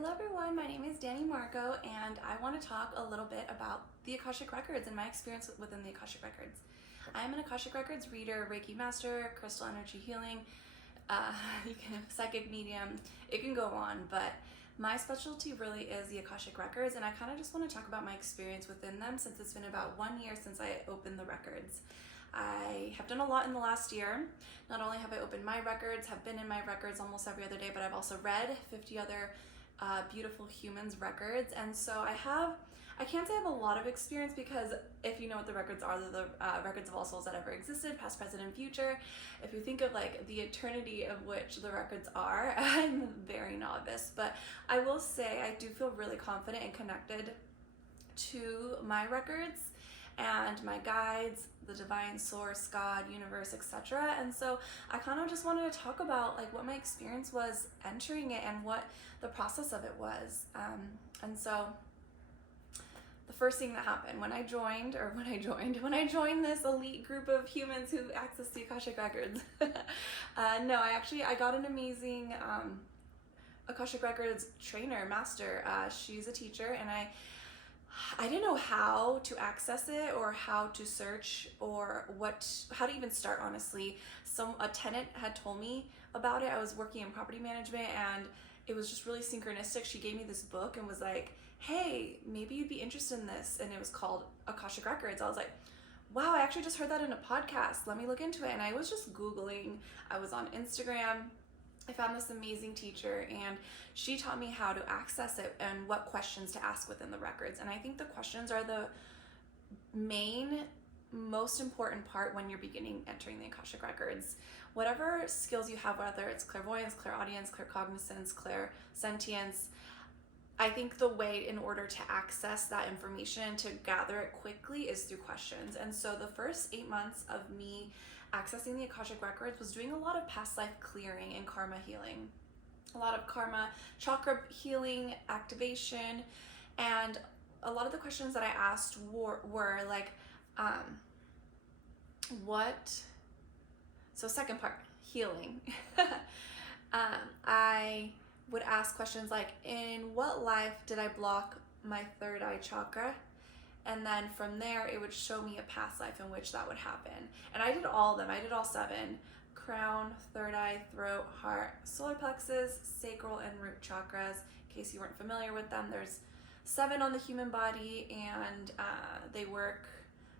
Hello everyone, my name is Danny Marco and I want to talk a little bit about the Akashic Records and my experience within the Akashic Records. I am an Akashic Records reader, Reiki master, crystal energy healing, psychic medium, it can go on, but my specialty really is the Akashic Records, and I kind of just want to talk about my experience within them since it's been about 1 year since I opened the records. I have done a lot in the last year. Not only have I opened my records, have been in my records almost every other day, but I've also read 50 other beautiful humans records, and so I can't say I have a lot of experience because if you know what the records are, they're the records of all souls that ever existed, past, present, and future. If you think of like the eternity of which the records are, I'm very novice, but I will say I do feel really confident and connected to my records and my guides, the divine source, God, universe, etc. And so I kind of just wanted to talk about like what my experience was entering it and what the process of it was. And so the first thing that happened when I joined this elite group of humans who access the Akashic Records. I got an amazing Akashic Records trainer, master. She's a teacher, and I didn't know how to access it or how to search or how to even start, honestly. A tenant had told me about it. I was working in property management and it was just really synchronistic. She gave me this book and was like, hey, maybe you'd be interested in this. And it was called Akashic Records. I was like, wow, I actually just heard that in a podcast. Let me look into it. And I was just Googling. I was on Instagram. I found this amazing teacher and she taught me how to access it and what questions to ask within the records. And I think the questions are the most important part when you're entering the Akashic Records. Whatever skills you have, whether it's clairvoyance, clairaudience, claircognizance, clairsentience, I think the way in order to access that information, to gather it quickly, is through questions. And so the first 8 months of me accessing the Akashic Records was doing a lot of past life clearing and karma healing. A lot of karma, chakra healing, activation, and a lot of the questions that I asked were like, second part, healing. I would ask questions like, in what life did I block my third eye chakra? And then from there, it would show me a past life in which that would happen. And I did all of them. I did all 7. Crown, third eye, throat, heart, solar plexus, sacral, and root chakras. In case you weren't familiar with them, there's 7 on the human body, and they work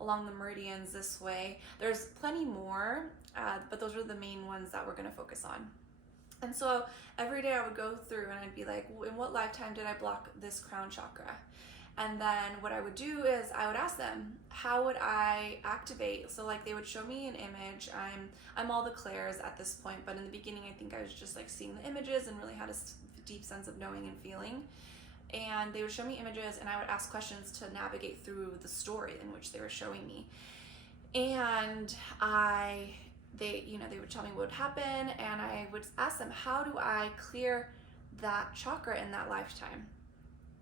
along the meridians this way. There's plenty more, but those are the main ones that we're going to focus on. And so every day I would go through and I'd be like, in what lifetime did I block this crown chakra? And then what I would do is I would ask them, how would I activate? So like they would show me an image. I'm all the clairs at this point, but in the beginning I think I was just like seeing the images and really had a deep sense of knowing and feeling. And they would show me images and I would ask questions to navigate through the story in which they were showing me. And they would tell me what would happen, and I would ask them, how do I clear that chakra in that lifetime?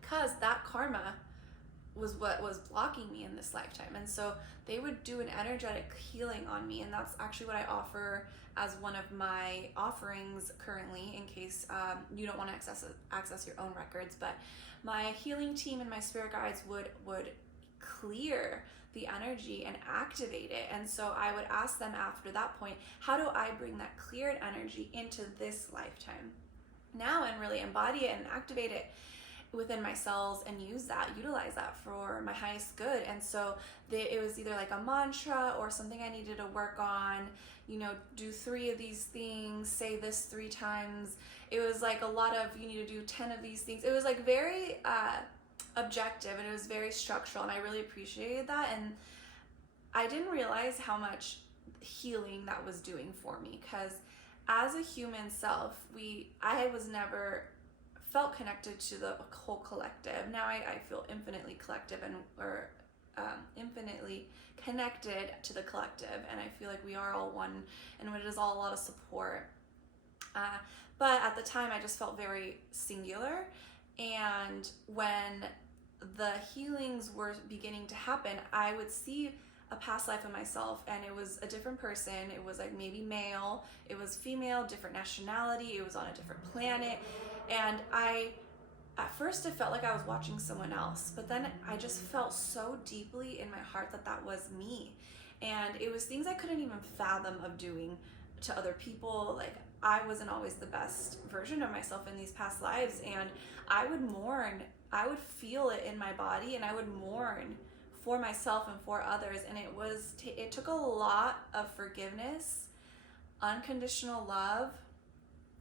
Because that karma was what was blocking me in this lifetime. And so they would do an energetic healing on me, and that's actually what I offer as one of my offerings currently, in case you don't want to access your own records. But my healing team and my spirit guides would clear the energy and activate it. And so I would ask them after that point, how do I bring that cleared energy into this lifetime now and really embody it and activate it within my cells and utilize that for my highest good? And so it was either like a mantra or something I needed to work on, do 3 of these things, say this 3 times. It was like a lot of, you need to do 10 of these things. It was like very objective, and it was very structural, and I really appreciated that. And I didn't realize how much healing that was doing for me, because as a human self, I was never felt connected to the whole collective. Now I feel infinitely collective or infinitely connected to the collective, and I feel like we are all one, and it is all a lot of support. But at the time, I just felt very singular. And when the healings were beginning to happen, I would see a past life of myself, and it was a different person. It was like maybe male, it was female, different nationality, it was on a different planet, and I at first it felt like I was watching someone else, but then I just felt so deeply in my heart that that was me. And it was things I couldn't even fathom of doing to other people. Like, I wasn't always the best version of myself in these past lives, and I would mourn. I would feel it in my body, and I would mourn for myself and for others. And it took a lot of forgiveness, unconditional love,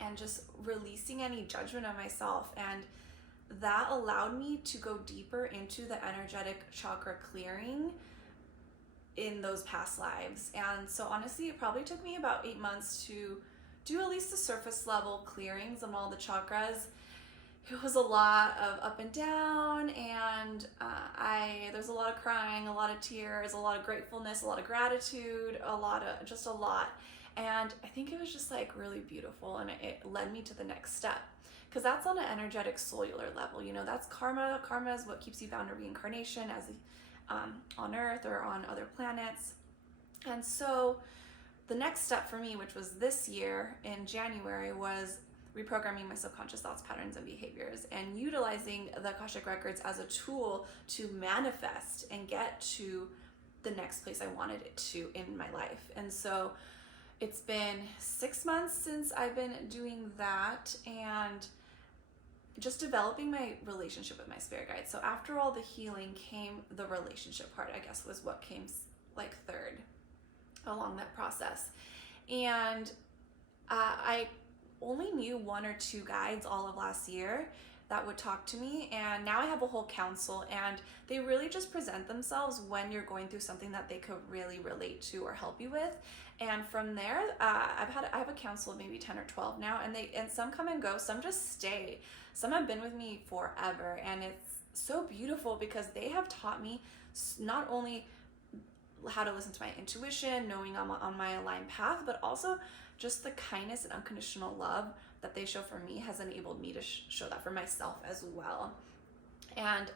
and just releasing any judgment of myself. And that allowed me to go deeper into the energetic chakra clearing in those past lives. And so honestly, it probably took me about 8 months to do at least the surface level clearings on all the chakras. It was a lot of up and down, and there's a lot of crying, a lot of tears, a lot of gratefulness, a lot of gratitude, a lot. And I think it was just like really beautiful, and it led me to the next step, because that's on an energetic cellular level. You know, that's karma. Karma is what keeps you bound to reincarnation as on Earth or on other planets. And so the next step for me, which was this year in January, was reprogramming my subconscious thoughts, patterns, and behaviors, and utilizing the Akashic Records as a tool to manifest and get to the next place I wanted it to in my life. And so it's been 6 months since I've been doing that, and just developing my relationship with my spirit guides. So after all the healing came the relationship part, I guess, was what came like third along that process. And I only knew 1 or 2 guides all of last year that would talk to me, and now I have a whole council, and they really just present themselves when you're going through something that they could really relate to or help you with. And from there, I have a council of maybe 10 or 12 now, and some come and go, some just stay. Some have been with me forever, and it's so beautiful because they have taught me not only how to listen to my intuition, knowing I'm on my aligned path, but also just the kindness and unconditional love that they show for me has enabled me to show that for myself as well. And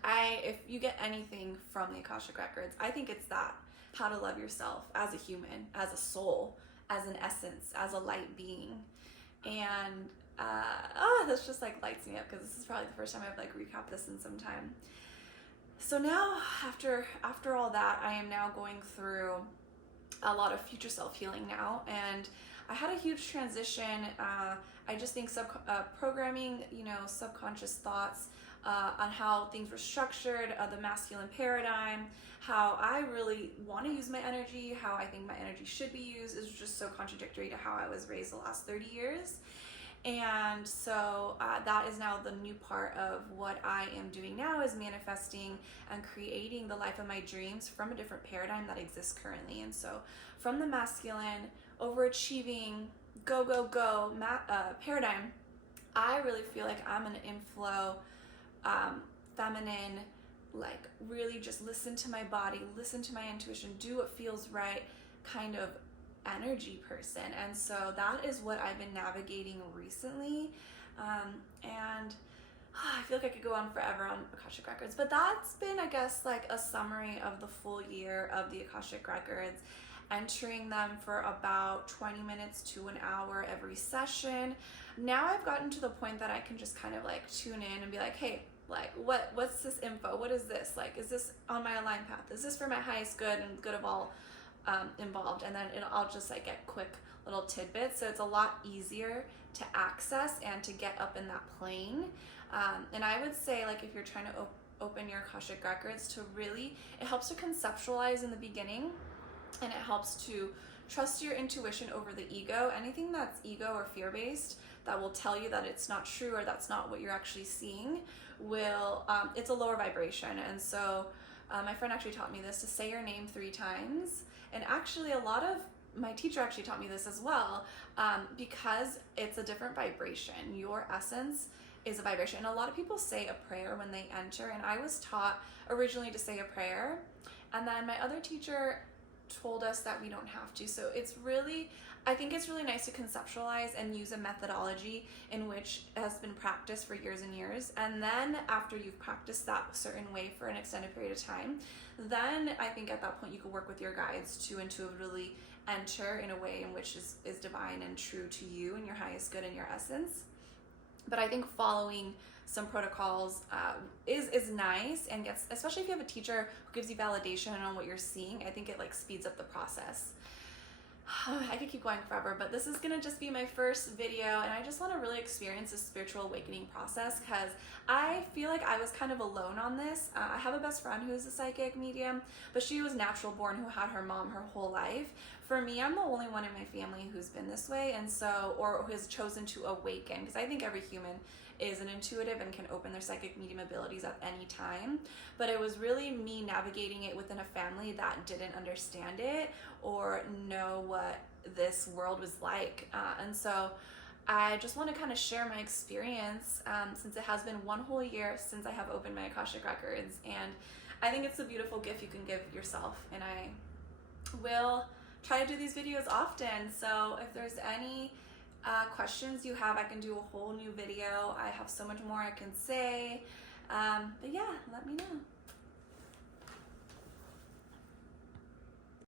if you get anything from the Akashic Records, I think it's that, how to love yourself as a human, as a soul, as an essence, as a light being. And this just like lights me up, because this is probably the first time I've like recapped this in some time. So now, after all that, I am now going through a lot of future self healing now, and I had a huge transition. I just think programming, subconscious thoughts on how things were structured, the masculine paradigm, how I really want to use my energy, how I think my energy should be used, is just so contradictory to how I was raised the last 30 years. And so that is now the new part of what I am doing now, is manifesting and creating the life of my dreams from a different paradigm that exists currently. And so from the masculine, overachieving, go paradigm, I really feel like I'm an inflow, feminine, like really just listen to my body, listen to my intuition, do what feels right kind of energy person. And so that is what I've been navigating recently. And I feel like I could go on forever on Akashic Records, but that's been, I guess, like a summary of the full year of the Akashic Records, entering them for about 20 minutes to an hour every session. Now I've gotten to the point that I can just kind of like tune in and be like, hey, like what's this info? What is this? Like, is this on my aligned path? Is this for my highest good and good of all involved? And then I'll just like get quick little tidbits, so it's a lot easier to access and to get up in that plane. And I would say, like, if you're trying to open your Akashic Records, to really, it helps to conceptualize in the beginning, and it helps to trust your intuition over the ego. Anything that's ego or fear-based that will tell you that it's not true or that's not what you're actually seeing it's a lower vibration. And so my friend actually taught me this, to say your name 3 times. And actually a lot of my teacher actually taught me this as well, because it's a different vibration. Your essence is a vibration. And a lot of people say a prayer when they enter, and I was taught originally to say a prayer, and then my other teacher told us that we don't have to. So I think it's really nice to conceptualize and use a methodology in which has been practiced for years and years. And then after you've practiced that certain way for an extended period of time, then I think at that point you can work with your guides to intuitively enter in a way in which is divine and true to you and your highest good and your essence. But I think following some protocols is nice, and gets, especially if you have a teacher who gives you validation on what you're seeing, I think it like speeds up the process. I could keep going forever, but this is gonna just be my first video, and I just want to really experience this spiritual awakening process, because I feel like I was kind of alone on this. I have a best friend who's a psychic medium, but she was natural born, who had her mom her whole life. For me, I'm the only one in my family who's been this way, and so, or who has chosen to awaken, because I think every human is an intuitive and can open their psychic medium abilities at any time. But it was really me navigating it within a family that didn't understand it or know what this world was like. And so I just want to kind of share my experience, since it has been 1 whole year since I have opened my Akashic Records. And I think it's a beautiful gift you can give yourself. And I will try to do these videos often. So if there's any questions you have, I can do a whole new video. I have so much more I can say. But yeah, let me know.